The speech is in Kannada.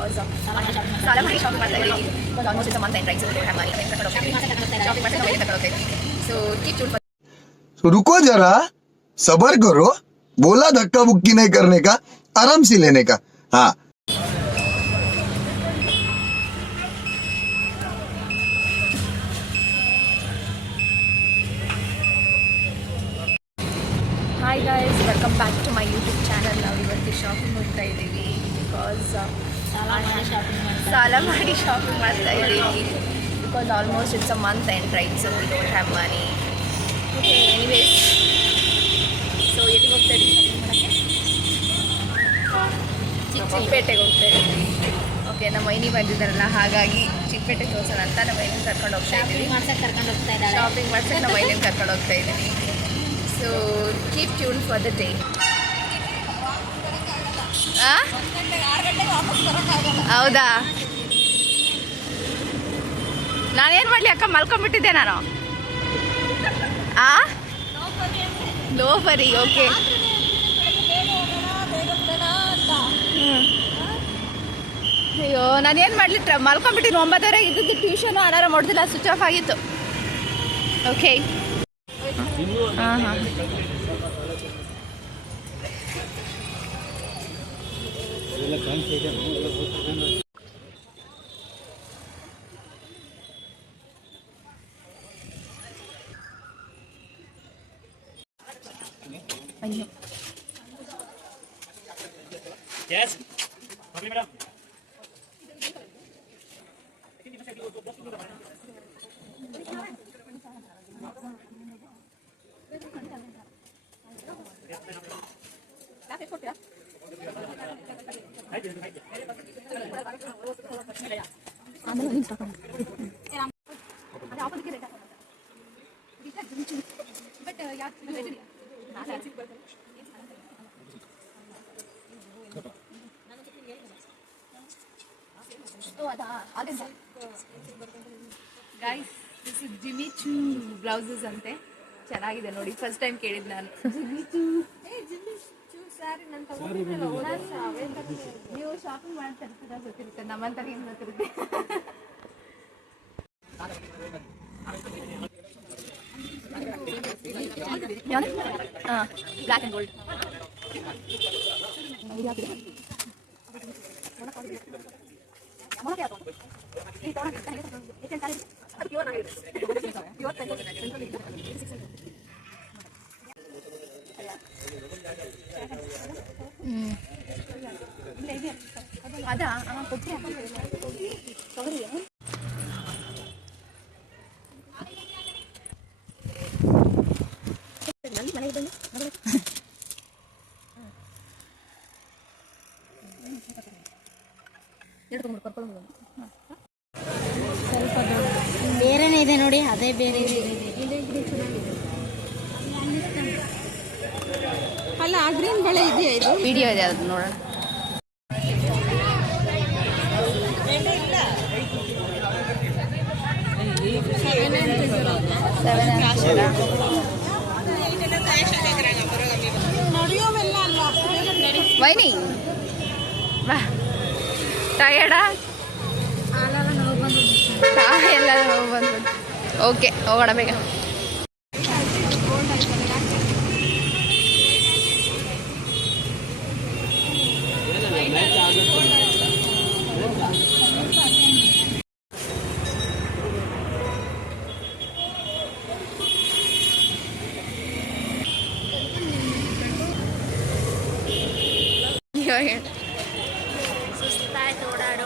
ಬಿಕಾಸ್ ಸಾಲ ಮಾಡಿ ಶಾಪಿಂಗ್ ಮಾಡ್ತಾ ಇದ್ದೀವಿ. Because almost it's a month end right, so we have money shopping ಮಾಡ್ತಾ ನಾವು ತಗೊಳ್ತಾ ಇದ್ದೀವಿ. So keep tune. रुको जरा, सबर करो. बोला धक्का बुक्की नहीं करने का, आराम से लेने का. हाँ. Hi guys, welcome back to my YouTube channel. ನಾವು ಇವತ್ತು ಶಾಪಿಂಗ್ ಹೋಗ್ತಾ ಇದ್ದೀವಿ ಬಿಕಾಸ್ ಸಾಲ ಮಾಡಿ ಶಾಪಿಂಗ್ ಮಾಡ್ತಾ ಇದ್ದೀವಿ. Because almost it's a month end right, so we don't have money. Okay, anyways, so ಎಲ್ಲಿಗೆ ಹೋಗ್ತಾ ಇದ್ದೀವಿ ಶಾಪಿಂಗ್ ಮಾಡೋಕ್ಕೆ? ಚಿಕ್ಕಪೇಟೆಗೆ ಹೋಗ್ತಾ ಇದ್ದೀವಿ. ಓಕೆ, ನಮ್ಮ ಮೈನಿ ಬಂದಿದ್ದಾರಲ್ಲ, ಹಾಗಾಗಿ ಚಿಕ್ಕಪೇಟೆಗೆ ತೋರಿಸೋಣ ಅಂತ ನಮ್ಮ ಮೈನಿನ ಕರ್ಕೊಂಡು ಹೋಗ್ತಾ ಇದ್ದೀವಿ. ಶಾಪಿಂಗ್ ಮಾಡ್ಸಕ್ಕೆ ನಮ್ಮ ಮೈನಿನ ಕರ್ಕೊಂಡು ಹೋಗ್ತಾ ಇದ್ದೀವಿ. So keep tune for the day. ಹೌದಾ? ನಾನೇನು ಮಾಡಲಿ ಅಕ್ಕ, ಮಲ್ಕೊಂಡ್ಬಿಟ್ಟಿದ್ದೆ ನಾನು. ಲೋಫರಿ. ಓಕೆ, ಅಯ್ಯೋ ನಾನೇನು ಮಾಡಲಿ, ಮಲ್ಕೊಂಡ್ಬಿಟ್ಟಿನಿ. 9:30 ಇದ್ದದ್ದು ಟ್ಯೂಷನು ಅಲಾರಾಮ್ ಹೊಡೆದಿಲ್ಲ, ಸ್ವಿಚ್ ಆಫ್ ಆಗಿತ್ತು. ಓಕೆ, ಹಾಂ ಹಾಂ. ಅಯ್ಯೋ, guys, this is Jimmy Choo blouses ಅಂತೆ. ಚೆನ್ನಾಗಿದೆ ನೋಡಿ, ಫಸ್ಟ್ ಟೈಮ್ ಕೇಳಿದ್ದು ನಾನು. ಜಿಮ್ಮಿ ಚೂ ನೀವು ಶಾಪಿಂಗ್ ಮಾಡ್ತಾ ಇರ್ತೀರ, ಗೊತ್ತಿರುತ್ತೆ. ನಮ್ಮಂತರ ಏನು ಗೊತ್ತಿರುತ್ತೆ. ಹಾಂ, ಬ್ಲ್ಯಾಕ್ ಆ್ಯಂಡ್ ಗೋಲ್ಡ್. ಅದಾ ಕೊಟ್ಟರೆ ತೊಗರಿ. ಮನೆಗೆ ಬಂದು ಸ್ವಲ್ಪ ಬೇರೆನೇ ಇದೆ ನೋಡಿ, ಅದೇ ಬೇರೆ ಅಲ್ಲ. ಆ ಗ್ರೀನ್ ಬಳೆ ಇದೆಯಾ? ಇದು ವಿಡಿಯೋ ಇದೆ, ಅದು ನೋಡೋಣ. ವೈನಿ ಬಾ, ಟಯರ್ಡಾ? ಎಲ್ಲ ನೋವು ಬಂದು. ಓಕೆ, ಹೋಗೋಣ ಬೇಗ. ಸುಸ್ತಾಯ್ತು, ಓಡಾಡಿ.